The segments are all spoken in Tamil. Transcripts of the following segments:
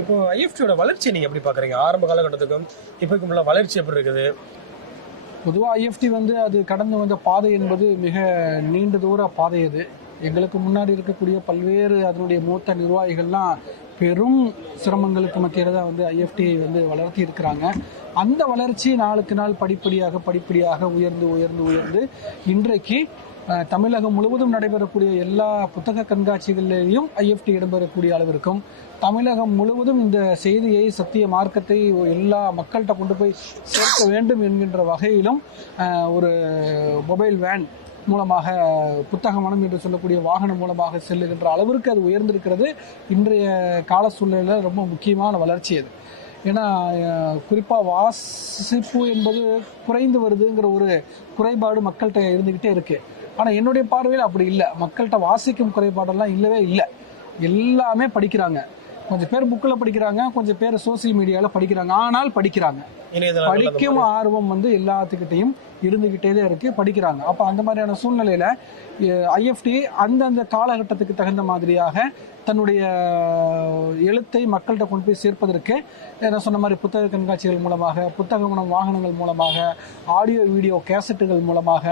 இப்போ ஐஎஃப்டியோட வளர்ச்சியை நீங்க எப்படி பாக்குறீங்க? ஆரம்ப காலகட்டத்துக்கும் இப்போக்கும் உள்ள வளர்ச்சி எப்படி இருக்குது? பொதுவாக ஐஎஃப்டி அது கடந்து வந்த பாதை என்பது மிக நீண்ட தூர பாதை. அது எங்களுக்கு முன்னாடி இருக்கக்கூடிய பல்வேறு அதனுடைய மூத்த நிர்வாகிகள்லாம் பெரும் சிரமங்களுக்கு மத்தியில் தான் ஐஎஃப்டி வளர்த்தி இருக்கிறாங்க. அந்த வளர்ச்சி நாளுக்கு நாள் படிப்படியாக உயர்ந்து உயர்ந்து உயர்ந்து இன்றைக்கு தமிழகம் முழுவதும் நடைபெறக்கூடிய எல்லா புத்தக கண்காட்சிகளிலேயும் ஐஎஃப்டி இடம்பெறக்கூடிய அளவிற்கும், தமிழகம் முழுவதும் இந்த செய்தியை, சத்திய மார்க்கத்தை எல்லா மக்கள்கிட்ட கொண்டு போய் சேர்க்க வேண்டும் என்கின்ற வகையிலும் ஒரு மொபைல் வேன் மூலமாக, புத்தக மனம் என்று சொல்லக்கூடிய வாகனம் மூலமாக செல்லுகின்ற அளவிற்கு அது உயர்ந்திருக்கிறது. இன்றைய கால சூழ்நிலையில் ரொம்ப முக்கியமான வளர்ச்சி அது. ஏன்னா குறிப்பாக வாசிப்பு என்பது குறைந்து வருதுங்கிற ஒரு குறைபாடு மக்கள்கிட்ட இருந்துக்கிட்டே இருக்குது. ஆனால் என்னுடைய பார்வையில் அப்படி இல்லை. மக்கள்கிட்ட வாசிக்கும் குறைபாடெல்லாம் இல்லவே இல்லை. எல்லாமே படிக்கிறாங்க. கொஞ்சம் பேர் புக்கில் படிக்கிறாங்க, கொஞ்சம் பேர் சோசியல் மீடியாவில் படிக்கிறாங்க. ஆனால் படிக்கிறாங்க. படிக்கும் ஆர்வம் எல்லாத்துக்கிட்டையும் இருந்துகிட்டே தான் இருக்கு, படிக்கிறாங்க. அப்போ அந்த மாதிரியான சூழ்நிலையில ஐஎஃப்டி அந்தந்த காலகட்டத்துக்கு தகுந்த மாதிரியாக தன்னுடைய எழுத்தை மக்கள்கிட்ட கொண்டு போய் சேர்ப்பதற்கு நான் சொன்ன மாதிரி புத்தக கண்காட்சிகள் மூலமாக, புத்தக வாகனங்கள் மூலமாக, ஆடியோ வீடியோ கேசட்டுகள் மூலமாக,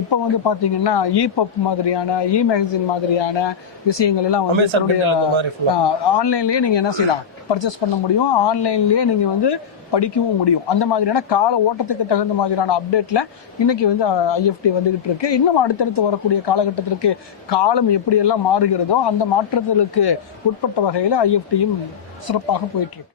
இப்போ பார்த்தீங்கன்னா இபப் மாதிரியான, மேகசின் மாதிரியான விஷயங்கள் எல்லாம் தன்னுடைய ஆன்லைன்லேயே நீங்கள் என்ன செய்யலாம், பர்ச்சேஸ் பண்ண முடியும். ஆன்லைன்லேயே நீங்கள் படிக்கவும் முடியும். அந்த மாதிரியான கால ஓட்டத்துக்கு தகுந்த மாதிரியான அப்டேட்ல இன்னைக்கு ஐஎஃப்டி வந்துகிட்டு இருக்கு. இன்னும் அடுத்தடுத்து வரக்கூடிய காலகட்டத்திற்கு காலம் எப்படி எல்லாம் மாறுகிறதோ அந்த மாற்றங்களுக்கு உட்பட்ட வகையில ஐஎஃப்டியும் சிறப்பாக போயிட்டு இருக்கு.